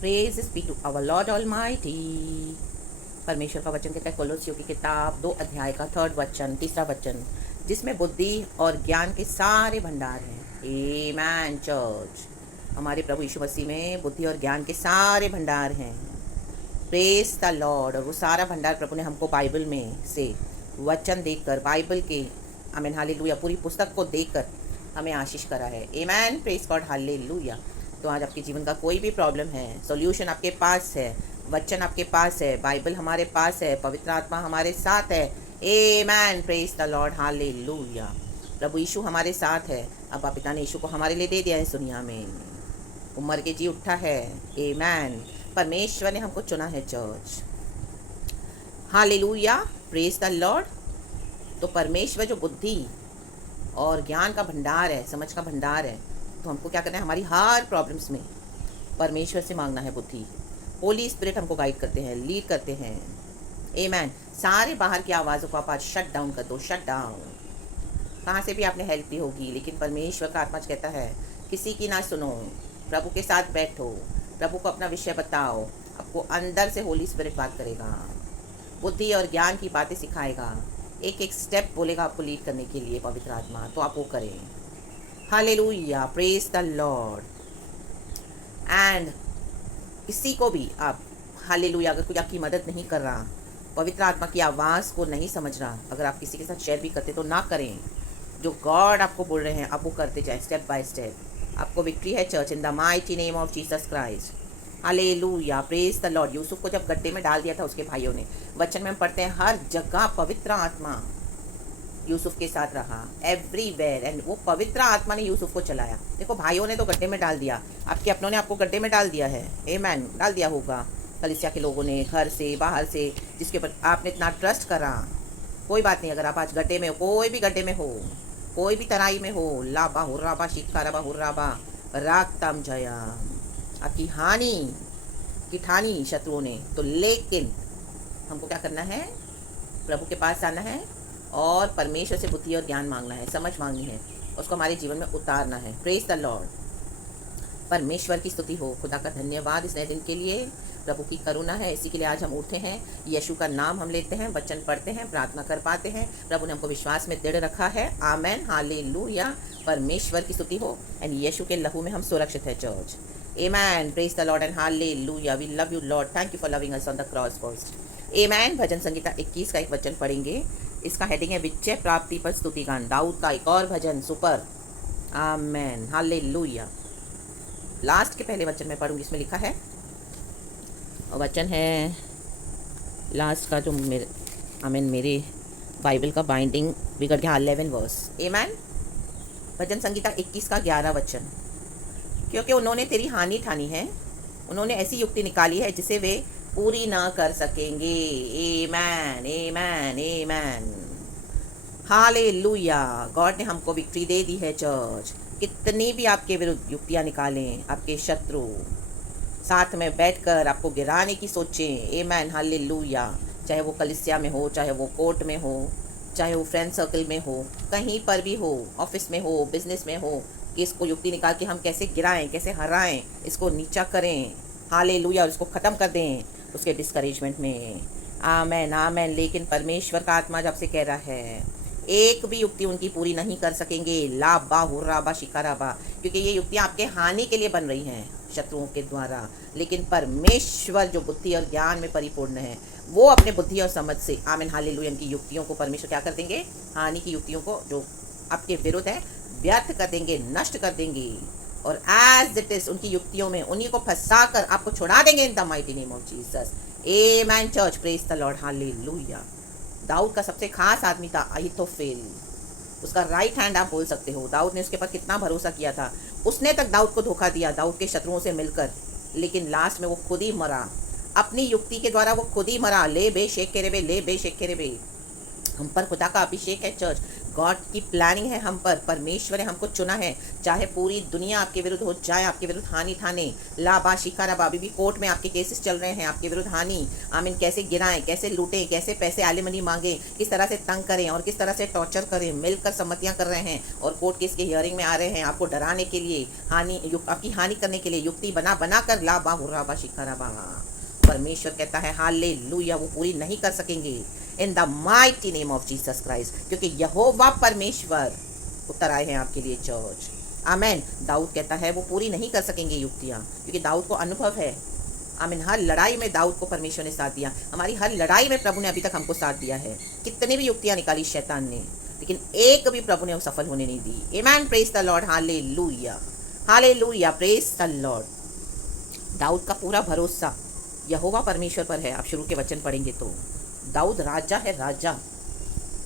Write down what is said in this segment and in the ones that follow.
Praise be to our Lord Almighty. परमेश्वर का वचन कहता है कोलोसियों की किताब 2 अध्याय का 3rd वचन 3रा वचन, जिसमें बुद्धि और ज्ञान के सारे भंडार हैं। आमेन चर्च। हमारे प्रभु यीशु मसीह में बुद्धि और ज्ञान के सारे भंडार हैं। Praise the Lord. और वो सारा भंडार प्रभु ने हमको बाइबल में से वचन देखकर, बाइबल के आमीन हालेलुया पूरी पुस्तक को देखकर हमें आशीष करा है। Amen praise God hallelujah. तो आज आपके जीवन का कोई भी प्रॉब्लम है, सॉल्यूशन आपके पास है, वचन आपके पास है, बाइबल हमारे पास है, पवित्र आत्मा हमारे साथ है। Amen praise the Lord hallelujah. प्रभु यीशु हमारे साथ है। अब पिता ने यीशु को हमारे लिए दे दिया है इस दुनिया में, उमर के जी उठा है। आमेन। परमेश्वर ने हमको चुना है church. Hallelujah praise the Lord. तो परमेश्वर जो बुद्धि और ज्ञान का भंडार है, समझ का भंडार है, तो हमको क्या करना है, हमारी हर प्रॉब्लम्स में परमेश्वर से मांगना है बुद्धि। होली स्पिरिट हमको गाइड करते हैं, लीड करते हैं। आमेन। सारे बाहर की आवाज़ों को आप आज शट डाउन कर दो, शट डाउन। कहाँ से भी आपने हेल्प ली होगी, लेकिन परमेश्वर का आत्मा कहता है किसी की ना सुनो, प्रभु के साथ बैठो, प्रभु को अपना विषय बताओ। आपको अंदर से होली स्पिरिट बात करेगा, बुद्धि और ज्ञान की बातें सिखाएगा, एक एक स्टेप बोलेगा आपको लीड करने के लिए पवित्र आत्मा, तो आप वो करें। Hallelujah praise the Lord. And किसी को भी आप हालेलुया, अगर कोई आपकी मदद नहीं कर रहा, पवित्र आत्मा की आवाज़ को नहीं समझ रहा, अगर आप किसी के साथ शेयर भी करते तो ना करें। जो गॉड आपको बोल रहे हैं आप वो करते जाए स्टेप बाय स्टेप। आपको विक्ट्री है church in the mighty name of Jesus Christ. Hallelujah praise the Lord. Yusuf को जब गड्ढे में डाल दिया था उसके भाइयों ने, वचन में हम पढ़ते हैं हर जगह पवित्र आत्मा यूसुफ के साथ रहा, एवरीवेयर। एंड वो पवित्र आत्मा ने यूसुफ को चलाया। देखो भाइयों ने तो गड्ढे में डाल दिया, आपके अपनों ने आपको गड्ढे में डाल दिया है। आमेन। डाल दिया होगा कलीसिया के लोगों ने, घर से बाहर से, जिसके ऊपर आपने इतना ट्रस्ट करा। कोई बात नहीं, अगर आप आज गड्ढे में हो, कोई भी गड्ढे में हो, कोई भी तराई में हो, लाबा हुर्राबा शिकाराबा हुर्राबा रागतम जया, आपकी हानि की ठानी शत्रुओं ने, तो लेकिन हमको क्या करना है, प्रभु के पास आना है और परमेश्वर से बुद्धि और ज्ञान मांगना है, समझ मांगनी है, उसको हमारे जीवन में उतारना है। Praise the Lord. परमेश्वर की स्तुति हो, खुदा का धन्यवाद इस नए दिन के लिए, प्रभु की करुणा है, इसी के लिए आज हम उठे हैं। यीशु का नाम हम लेते हैं, वचन पढ़ते हैं, प्रार्थना कर पाते हैं। प्रभु ने हमको विश्वास में दृढ़ रखा है। Amen hallelujah. परमेश्वर की स्तुति हो। एंड यीशु के लहू में हम सुरक्षित है church. Amen praise the Lord and hallelujah. We love you Lord, thank you for loving us on the cross first. Amen. Bhajan Sangeeta 21 का एक वचन पढ़ेंगे। इसका हेडिंग है विजय प्राप्ति पर स्तुति गान। दाऊद का एक और भजन सुपर। Amen hallelujah. लास्ट के पहले वचन में पढ़ूंगी, इसमें लिखा है, वचन है लास्ट का जो मेरे मेरे बाइबल का बाइंडिंग बिगड़ गया, 11 वर्स। आमेन। भजन संगीता 21 का 11 वचन। क्योंकि उन्होंने तेरी हानि ठानी है, उन्होंने ऐसी युक्ति निकाली है जिसे वे पूरी ना कर सकेंगे। आमेन आमेन आमेन हालेलुया। गॉड ने हमको विक्ट्री दे दी है चर्च। कितनी भी आपके विरुद्ध युक्तियाँ निकालें, आपके शत्रु साथ में बैठकर आपको गिराने की सोचें। Amen hallelujah. चाहे वो कलीसिया में हो, चाहे वो कोर्ट में हो, चाहे वो फ्रेंड सर्कल में हो, कहीं पर भी हो, ऑफिस में हो, बिजनेस में हो, कि इसको युक्ति निकाल के हम कैसे गिराएं, कैसे हराएं, इसको नीचा करें। हालेलुया। और इसको ख़त्म कर दें उसके डिस्करेजमेंट में। आमेन आमेन। लेकिन परमेश्वर का आत्मा जब से कह रहा है एक भी युक्ति उनकी पूरी नहीं कर सकेंगे। लाबा हुर्राबा शिकाराबा। क्योंकि ये युक्तियाँ आपके हानि के लिए बन रही हैं शत्रुओं के द्वारा, लेकिन परमेश्वर जो बुद्धि और ज्ञान में परिपूर्ण है, वो अपने बुद्धि और समझ से आमीन हालेलुया इनकी युक्तियों को परमेश्वर क्या कर देंगे, हानि की युक्तियों को जो आपके विरुद्ध है व्यर्थ कर देंगे, नष्ट कर देंगे। और एज इट इज उनकी युक्तियों में उन्हीं को फंसा कर आपको छुड़ा देंगे in the mighty name of Jesus. Amen church praise the Lord hallelujah. दाऊद का सबसे खास आदमी था अहीतोफेल, उसका राइट हैंड आप बोल सकते हो। दाऊद ने उसके पर कितना भरोसा किया था, उसने तक दाऊद को धोखा दिया दाऊद के शत्रुओं से मिलकर, लेकिन लास्ट में वो खुद ही मरा, अपनी युक्ति के द्वारा वो खुद ही मरा। ले बे शेख के रेबे, ले बे शेख के रेबे। हम पर खुदा का अभिषेक है चर्च। गॉड की प्लानिंग है हम पर, परमेश्वर ने हमको चुना है। चाहे पूरी दुनिया आपके विरुद्ध हो जाए, आपके विरुद्ध हानि ठाने, लाबा शिकारा, अभी भी कोर्ट में आपके केसेस चल रहे हैं, आपके विरुद्ध हानि आमीन, कैसे गिराएं, कैसे लूटें, कैसे पैसे एलिमनी मांगे, किस तरह से तंग करें और किस तरह से टॉर्चर करें, मिलकर सम्मतियां कर रहे हैं और कोर्ट केस के हियरिंग में आ रहे हैं आपको डराने के लिए, आपकी हानि करने के लिए युक्ति बना बना कर लाबा हुर्राबा शिकाराबा। परमेश्वर कहता है हालेलुया, वो पूरी नहीं कर सकेंगे इन the mighty name of Jesus Christ, क्योंकि यहोवा परमेश्वर उतर आए हैं आपके लिए चर्च। आमेन। दाऊद कहता है वो पूरी नहीं कर सकेंगे युक्तियाँ, क्योंकि दाऊद को अनुभव है। आमीन। हर लड़ाई में दाऊद को परमेश्वर ने साथ दिया, हमारी हर लड़ाई में प्रभु ने अभी तक हमको साथ दिया है। कितनी भी युक्तियाँ निकाली शैतान ने, लेकिन एक भी प्रभु ने वो सफल होने नहीं दी। Amen. Praise the Lord, hallelujah, hallelujah, praise the Lord. दाऊद का पूरा भरोसा यहोवा परमेश्वर पर है। आप शुरू के वचन पढ़ेंगे तो दाऊद राजा है, राजा।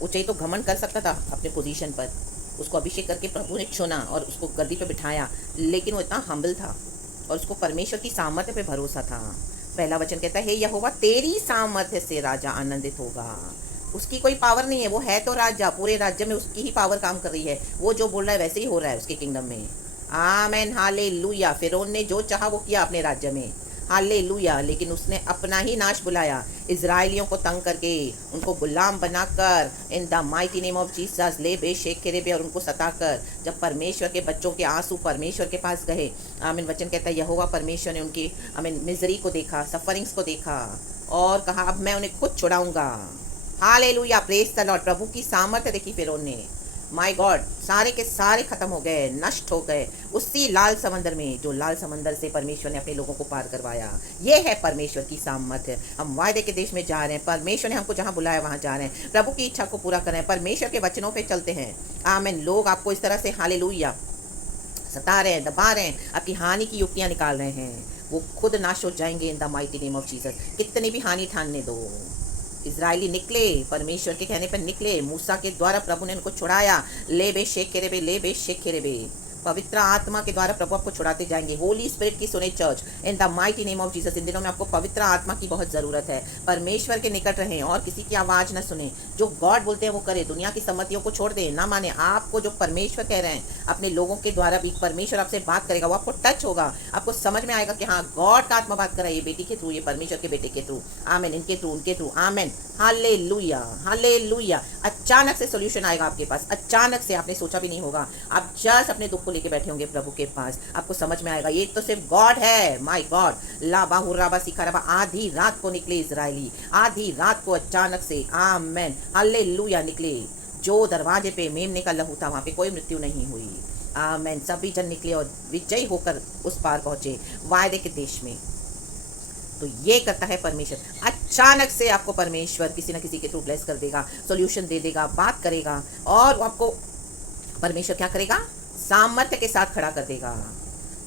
वो चाहिए तो घमंड कर सकता था अपने पोजीशन पर, उसको अभिषेक करके प्रभु ने चुना और उसको गद्दी पे बिठाया, लेकिन वो इतना हम्बल था और उसको परमेश्वर की सामर्थ्य पे भरोसा था। पहला वचन कहता है, हे यहोवा तेरी सामर्थ्य से राजा आनंदित होगा। उसकी कोई पावर नहीं है, वो है तो राजा, पूरे राज्य में उसकी ही पावर काम कर रही है। वो जो बोल रहा है वैसे ही हो रहा है उसके किंगडम में। आमेन, हालेलुया। फिरौन ने जो चाहा वो किया अपने राज्य में, हालेलुया, लेकिन उसने अपना ही नाश बुलाया, इजराइलियों को तंग करके, उनको गुलाम बनाकर, इन the mighty name of Jesus ले बे शेख खेरे और उनको सताकर। जब परमेश्वर के बच्चों के आंसू परमेश्वर के पास गए, आमीन, वचन कहता है यहोवा परमेश्वर ने उनकी आमीन मिजरी को देखा, सफरिंग्स को देखा और कहा अब मैं उन्हें खुद छुड़ाऊंगा। Hallelujah, praise the Lord. प्रभु की सामर्थ्य देखी फिरौन ने, माय गॉड, सारे के सारे खत्म हो गए, नष्ट हो गए उसी लाल समंदर में, जो लाल समंदर से परमेश्वर ने अपने लोगों को पार करवाया। ये है परमेश्वर की सामर्थ्य। हम वायदे के देश में जा रहे हैं, परमेश्वर ने हमको जहाँ बुलाया वहाँ जा रहे हैं, प्रभु की इच्छा को पूरा कर रहे हैं, परमेश्वर के वचनों पे चलते हैं। आमीन। लोग आपको इस तरह से हालेलुया सता रहे हैं, दबा रहे हैं, आपकी हानि की युक्तियाँ निकाल रहे हैं, वो खुद नाश हो जाएंगे इन the mighty name of Jesus. कितनी भी हानि ठानने दो। इजरायली निकले, परमेश्वर के कहने पर निकले, मूसा के द्वारा प्रभु ने उनको छुड़ाया। ले बे शेख खेरेबे, ले बे शेख खेरेबे। पवित्र आत्मा के द्वारा प्रभु आपको छुड़ाते जाएंगे। होली स्पिरिट की सुने church in the mighty name of Jesus. इन दिनों में आपको पवित्र आत्मा की बहुत ज़रूरत है। परमेश्वर के निकट रहें और किसी की आवाज़ न सुने। जो गॉड बोलते हैं वो करें, दुनिया की सम्मतियों को छोड़ दें, ना माने। आपको जो परमेश्वर कह रहे हैं अपने लोगों के द्वारा भी परमेश्वर आपसे बात करेगा, वो आपको टच होगा, आपको समझ में आएगा कि हाँ गॉड का आत्मा बात कर रहा है, ये बेटी के थ्रू, ये परमेश्वर के बेटे के थ्रू। आमेन, इनके थ्रू, उनके थ्रू। आमेन, हालेलुया, हालेलुया। अचानक से सोल्यूशन आएगा आपके पास, अचानक से, आपने सोचा भी नहीं होगा। आप जस्ट अपने दुख को लेके बैठे होंगे प्रभु के पास, आपको समझ में आएगा ये तो सिर्फ गॉड है। माय गॉड, लाबा हुर्राबा सिखाराबा। आधी रात को निकले इजरायली, आधी रात को अचानक से, आमेन, हालेलुया, निकले। जो दरवाजे पे मेमने का लहू था वहाँ पे कोई मृत्यु नहीं हुई। आमेन। सभी जन निकले और विजयी होकर उस पार पहुंचे वायदे के देश में। तो ये करता है परमेश्वर। अचानक से आपको परमेश्वर किसी न किसी के थ्रू ब्लेस कर देगा, सॉल्यूशन दे देगा, बात करेगा और आपको परमेश्वर क्या करेगा, सामर्थ्य के साथ खड़ा कर देगा।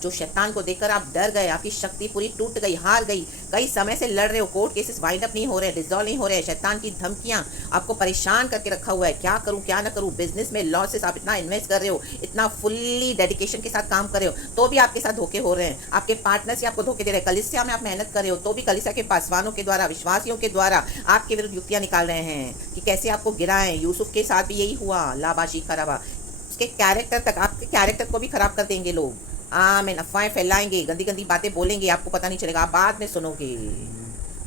जो शैतान को देखकर आप डर गए, आपकी शक्ति पूरी टूट गई, हार गई, कई समय से लड़ रहे हो, कोर्ट केसेस वाइंड अप नहीं हो रहे, डिसॉल्व नहीं हो रहे, शैतान की धमकियां आपको परेशान करके रखा हुआ है, क्या करूं क्या ना करूं, बिजनेस में लॉसेस, आप इतना इन्वेस्ट कर रहे हो, इतना फुल्ली डेडिकेशन के साथ काम कर रहे हो, तो भी आपके साथ धोखे हो रहे हैं, आपके पार्टनर्स ही आपको धोखे दे रहे हैं, कलीसिया में आप मेहनत कर रहे हो तो भी कलीसिया के पासवानों के द्वारा, विश्वासियों के द्वारा आपके विरुद्ध युक्तियां निकाल रहे हैं कि कैसे आपको गिराएं। यूसुफ के साथ भी यही हुआ, लाबाशी खराबा, उसके कैरेक्टर तक, आपके कैरेक्टर को भी खराब कर देंगे लोग। आमीन। अफवाहें फैलाएंगे, गंदी गंदी बातें बोलेंगे, आपको पता नहीं चलेगा, आप बाद में सुनोगे।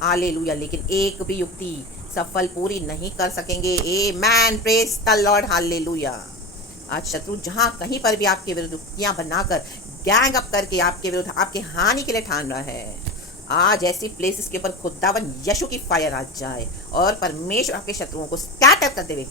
हालेलुया। लेकिन एक भी युक्ति सफल पूरी नहीं कर सकेंगे। आमेन, प्रेज द लॉर्ड, हालेलुया। आज शत्रु जहां कहीं पर भी आपके विरुद्ध युक्तियां बनाकर, गैंग अप करके आपके विरुद्ध, आपके हानि के लिए ठान रहा है, आज ऐसी प्लेसेस के ऊपर खुदावन यीशु की फायर आ जाए और परमेश्वर आपके शत्रुओं को स्कैटर कर देवे,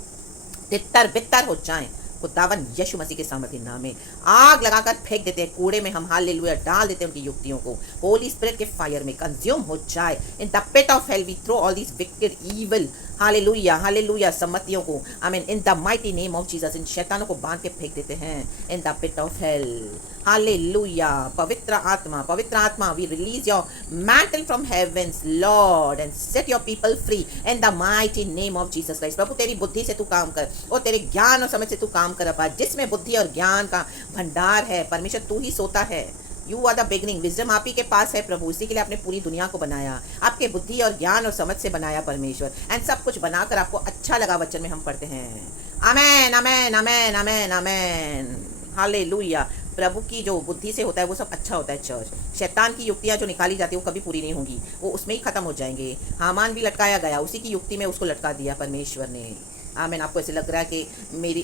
तितर बितर हो जाएं। खुदावन यीशु मसीह के सामर्थ्य नाम में आग लगाकर फेंक देते हैं कूड़े में, हम हालेलुया डाल देते हैं उनकी युक्तियों को, होली स्पिरिट के फायर में कंज्यूम हो जाए। In the pit of hell we throw all these wicked evil, hallelujah, hallelujah, सम्मतियों को, I mean in the mighty name of Jesus, इन शैतानों को बांध के फेंक देते हैं in the pit of hell. Hallelujah. पवित्र आत्मा, पवित्र आत्मा, we release your mantle from heavens Lord and set your people free in the mighty name of Jesus Christ. प्रभु तेरी बुद्धि से तू काम कर और तेरे ज्ञान और समझ से तू काम कर। अब जिसमें बुद्धि और ज्ञान का भंडार है, परमेश्वर तू ही सोता है, you are the beginning, wisdom आप ही के पास है प्रभु, इसी के लिए आपने पूरी दुनिया को बनाया, आपके बुद्धि और ज्ञान और समझ से बनाया परमेश्वर, एंड सब कुछ बनाकर आपको अच्छा लगा। वचन में हम पढ़ते हैं आमेन आमेन आमेन आमेन आमेन। हालेलुया। प्रभु की जो बुद्धि से होता है वो सब अच्छा होता है चर्च। शैतान की युक्तियां जो निकाली जाती है वो कभी पूरी नहीं होंगी, वो उसमें ही खत्म हो जाएंगे। हामान भी लटकाया गया, उसी की युक्ति में उसको लटका दिया परमेश्वर ने। आमेन। आपको ऐसे लग रहा है कि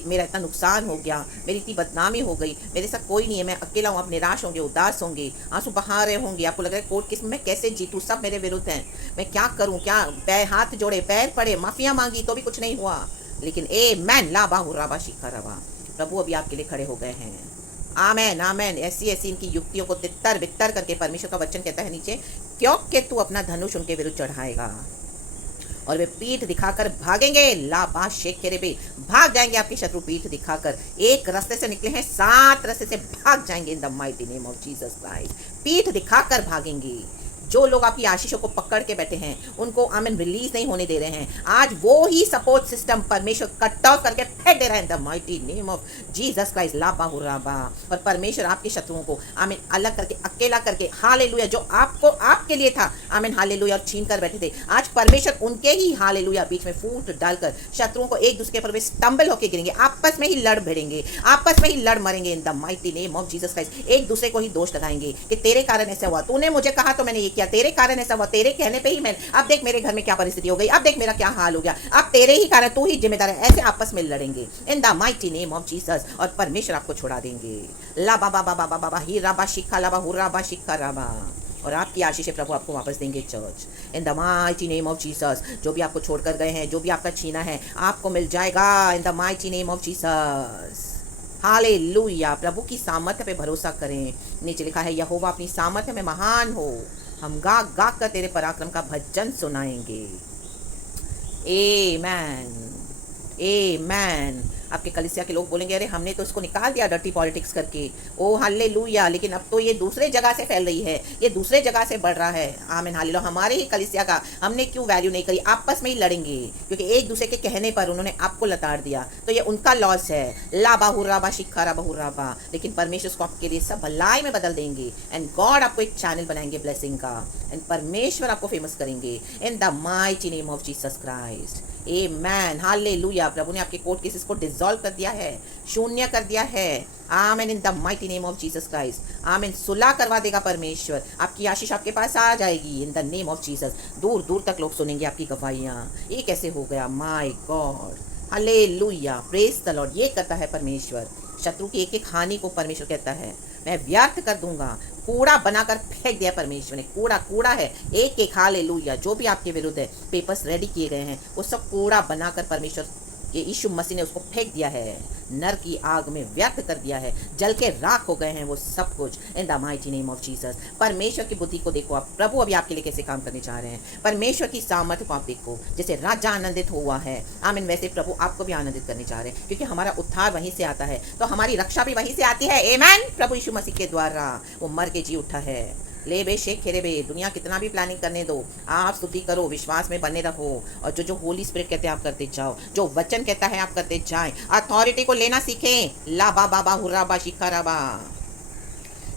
मेरा इतना नुकसान हो गया, मेरी इतनी बदनामी हो गई, मेरे साथ कोई नहीं है, मैं अकेला हूँ, आप निराश होंगे, उदास होंगे, आंसू बहा रहे होंगे, आपको लग रहा है कोर्ट केस में मैं कैसे जीतूँ, सब मेरे विरुद्ध हैं, मैं क्या करूँ, क्या पैर हाथ जोड़े, पैर पड़े, माफिया मांगी तो भी कुछ नहीं हुआ। लेकिन ए मैन ला बाहु राबा शिखा रबा, प्रभु अभी आपके लिए खड़े हो गए हैं। आमेन आमेन। ऐसी ऐसी इनकी युक्तियों को तितर बितर करके परमेश्वर का वचन कहता है नीचे, क्योंकि तू अपना धनुष उनके विरुद्ध चढ़ाएगा और वे पीठ दिखाकर भागेंगे। ला शेख खेरे बे, भाग जाएंगे आपके शत्रु पीठ दिखाकर। एक रास्ते से निकले हैं, 7 रास्ते से भाग जाएंगे इन the mighty name of Jesus Christ. पीठ दिखाकर भागेंगे। जो लोग आपकी आशीषों को पकड़ के बैठे हैं उनको आमेन रिलीज नहीं होने दे रहे हैं, आज वो ही सपोर्ट सिस्टम परमेश्वर कट ऑफ करके फेंक दे रहा है इन the mighty name of Jesus Christ. लाबा हुराबा। और परमेश्वर आपके शत्रुओं को आमेन अलग करके, अकेला करके, हालेलुया, जो आपको आपके लिए था आमेन हालेलुया और छीन कर बैठे थे, आज परमेश्वर उनके ही हालेलुया बीच में फूट डालकर शत्रुओं को एक दूसरे पर वे स्टम्बल होकर गिरेंगे, आपस में ही लड़ भिड़ेंगे, आपस में ही लड़ मरेंगे इन the mighty name of Jesus Christ. एक दूसरे को ही दोष लगाएंगे कि तेरे कारण ऐसा हुआ, तूने मुझे कहा तो मैंने ये किया, तेरे कारण ऐसा हुआ, तेरे कहने पे ही मैं, अब देख मेरे घर में क्या परिस्थिति हो गई, अब देख मेरा क्या हाल हो गया, अब तेरे ही कारण, तू ही जिम्मेदार है। ऐसे आपस में लड़ेंगे इन the mighty name of Jesus और परमेश्वर आपको छुड़ा देंगे। ला बाबा बाबा बाबा ही राबा शिखा लाबा हुराबा शिखा राबा। और आपकी आशीष प्रभु आपको वापस देंगे church in the mighty name of Jesus. जो भी आपको छोड़कर गए हैं, जो भी आपका छीना है, आपको मिल जाएगा in the mighty name of Jesus. Hallelujah. प्रभु की सामर्थ्य पे भरोसा करें। नीचे लिखा है, यहोवा अपनी सामर्थ्य में महान हो, हम गा गा कर तेरे पराक्रम का भजन सुनाएंगे। आमेन आमेन। आपके कलीसिया के लोग बोलेंगे, अरे हमने तो इसको निकाल दिया डर्टी पॉलिटिक्स करके, ओ हालेलुया, लेकिन अब तो ये दूसरे जगह से फैल रही है, ये दूसरे जगह से बढ़ रहा है। आमीन हालेलुया। हमारे ही कलीसिया का हमने क्यों वैल्यू नहीं करी, आपस में ही लड़ेंगे क्योंकि एक दूसरे के कहने पर उन्होंने आपको लताड़ दिया, तो ये उनका लॉस है। ला बाहुराबा शिखारा बहुराबा। लेकिन परमेश्वर को आपके लिए सब भलाई में बदल देंगे एंड गॉड आपको एक चैनल बनाएंगे ब्लेसिंग का, एंड परमेश्वर आपको फेमस करेंगे in the mighty name of Jesus Christ. Amen hallelujah. प्रभु ने आपके कोर्ट केसेस को डिसॉल्व कर दिया है, शून्य कर दिया है। Amen in the mighty name of Jesus Christ. Amen. सुलह करवा देगा परमेश्वर, आपकी आशीष आपके पास आ जाएगी in the name of Jesus. दूर दूर तक लोग सुनेंगे आपकी गवाहियाँ, ये कैसे हो गया, my God hallelujah, praise the Lord. ये करता है परमेश्वर। शत्रु की एक एक हानि को परमेश्वर कहता है मैं व्यर्थ कर दूंगा, कूड़ा बनाकर फेंक दिया परमेश्वर ने। कूड़ा कूड़ा है, एक एक हालेलुया। जो भी आपके विरुद्ध है, पेपर्स रेडी किए गए हैं, वो सब कूड़ा बनाकर परमेश्वर के यीशु मसीह ने उसको फेंक दिया है, नर की आग में व्यर्थ कर दिया है, जल के राख हो गए हैं वो सब कुछ इन the mighty name of Jesus. परमेश्वर की बुद्धि को देखो आप, प्रभु अभी आपके लिए कैसे काम करने जा रहे हैं। परमेश्वर की सामर्थ्य को आप देखो, जैसे राजा आनंदित हुआ है आमीन, वैसे प्रभु आपको भी आनंदित करने जा रहे हैं, क्योंकि हमारा उद्धार वहीं से आता है, तो हमारी रक्षा भी वहीं से आती है। आमीन। प्रभु यीशु मसीह के द्वारा वो मर के जी उठा है। ले बे शेख खेरे बे, दुनिया कितना भी प्लानिंग करने दो, आप स्तुति करो, विश्वास में बने रहो, और जो जो होली स्पिरिट कहते हैं आप करते जाओ, जो वचन कहता है आप करते जाएं, अथॉरिटी को लेना सीखें। ला बा बाबा हुर्राबा शिखाराबा।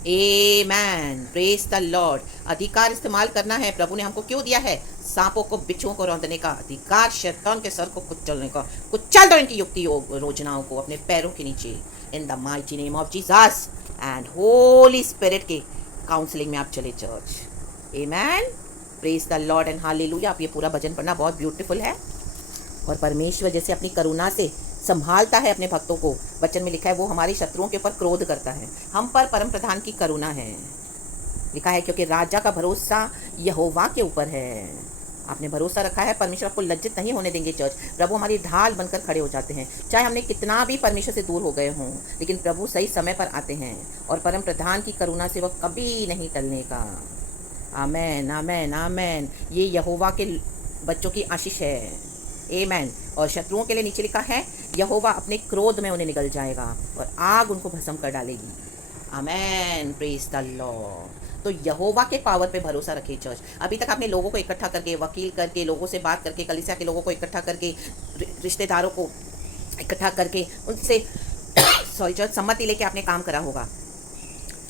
आमेन, प्रेज द लॉर्ड। अधिकार इस्तेमाल करना है। प्रभु ने हमको क्यों दिया है? सांपों को, बिच्छुओं को रौंदने का अधिकार, शैतान के सर को कुचलने का। कुचल दो इनकी युक्ति योजनाओं को अपने पैरों के नीचे इन the mighty name of Jesus and Holi Spirit के काउंसलिंग में आप चले church. Amen, praise the Lord and hallelujah. आप ये पूरा भजन पढ़ना, बहुत ब्यूटीफुल है। और परमेश्वर जैसे अपनी करुणा से संभालता है अपने भक्तों को, वचन में लिखा है वो हमारे शत्रुओं के ऊपर क्रोध करता है। हम पर परम प्रधान की करुणा है, लिखा है क्योंकि राजा का भरोसा यहोवा के ऊपर है। आपने भरोसा रखा है, परमेश्वर आपको लज्जित नहीं होने देंगे चर्च। प्रभु हमारी ढाल बनकर खड़े हो जाते हैं, चाहे हमने कितना भी परमेश्वर से दूर हो गए हों, लेकिन प्रभु सही समय पर आते हैं और परम प्रधान की करुणा से वह कभी नहीं टलने का। आमेन आमेन आमेन। ये यहोवा के बच्चों की आशीष है। आमेन। और शत्रुओं के लिए नीचे लिखा है यहोवा अपने क्रोध में उन्हें निगल जाएगा और आग उनको भस्म कर डालेगी। आमेन, प्रेज द लॉर्ड। तो यहोवा के पावर पे भरोसा रखिए चर्च। अभी तक आपने लोगों को इकट्ठा करके, वकील करके, लोगों से बात करके, कलीसिया के लोगों को इकट्ठा करके, रिश्तेदारों को इकट्ठा करके उनसे चर्च सम्मति लेके आपने काम करा होगा।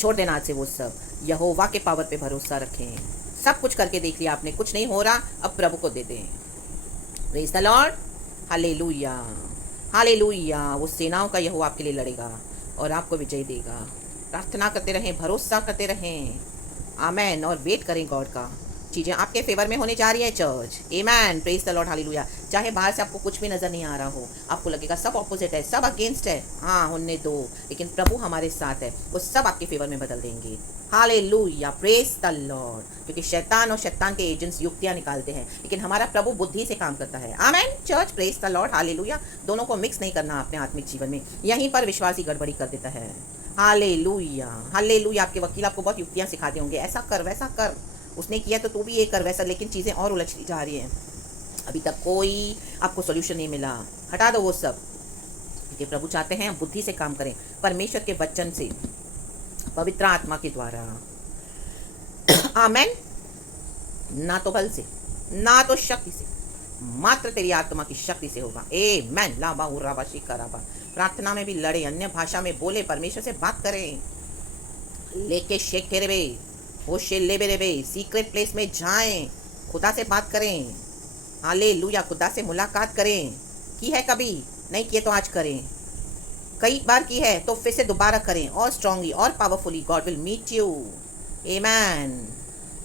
छोड़ देना आज से वो सब। यहोवा के पावर पे भरोसा रखें। सब कुछ करके देख लिया आपने, कुछ नहीं हो रहा, अब प्रभु को दे दें। Praise the Lord, hallelujah hallelujah. वो सेनाओं का यहोवा आपके लिए लड़ेगा और आपको विजय देगा। प्रार्थना करते रहें, भरोसा करते रहें, आमेन, और वेट करें गॉड का। चीज़ें आपके फेवर में होने जा रही है church. Amen, praise the Lord, hallelujah. चाहे बाहर से आपको कुछ भी नज़र नहीं आ रहा हो, आपको लगेगा सब ऑपोजिट है, सब अगेंस्ट है, हाँ होने दो, लेकिन प्रभु हमारे साथ है, वो सब आपके फेवर में बदल देंगे। Hallelujah, praise the Lord. क्योंकि शैतान और शैतान के एजेंट्स युक्तियां निकालते हैं, लेकिन हमारा प्रभु बुद्धि से काम करता है। Amen church, praise the Lord, hallelujah. दोनों को मिक्स नहीं करना अपने आत्मिक जीवन में, यहीं पर विश्वास ही गड़बड़ी कर देता है। Hallelujah, hallelujah. आपके वकील आपको बहुत युक्तियां सिखाते होंगे, ऐसा कर वैसा कर, उसने किया तो तू भी ये कर वैसा, लेकिन चीज़ें और उलझती जा रही हैं। अभी तक कोई आपको सोल्यूशन नहीं मिला, हटा दो वो सब, क्योंकि प्रभु चाहते हैं हम बुद्धि से काम करें, परमेश्वर के वचन से, पवित्र आत्मा के द्वारा। आमेन। ना तो बल से, ना तो शक्ति से, मात्र तेरी आत्मा की शक्ति से होगा। आमेन। लाबा हुराबा शिकाराबा। प्रार्थना में भी लड़े, अन्य भाषा में बोले, परमेश्वर से बात करें, लेके शेख के रे वो शेले बेरे बे, सीक्रेट प्लेस में जाएं, खुदा से बात करें। हालेलुया, खुदा से मुलाकात करें। की है कभी? नहीं किए तो आज करें। कई बार की है तो फिर से दोबारा करें, और स्ट्रांगली और powerfully God will meet you. Amen,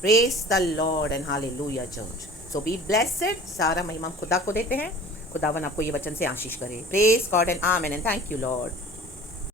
praise the Lord and hallelujah church. So be blessed. सारा महिमा खुदा को देते हैं। खुदावन आपको ये वचन से आशीष करे। Praise God and amen and thank you Lord.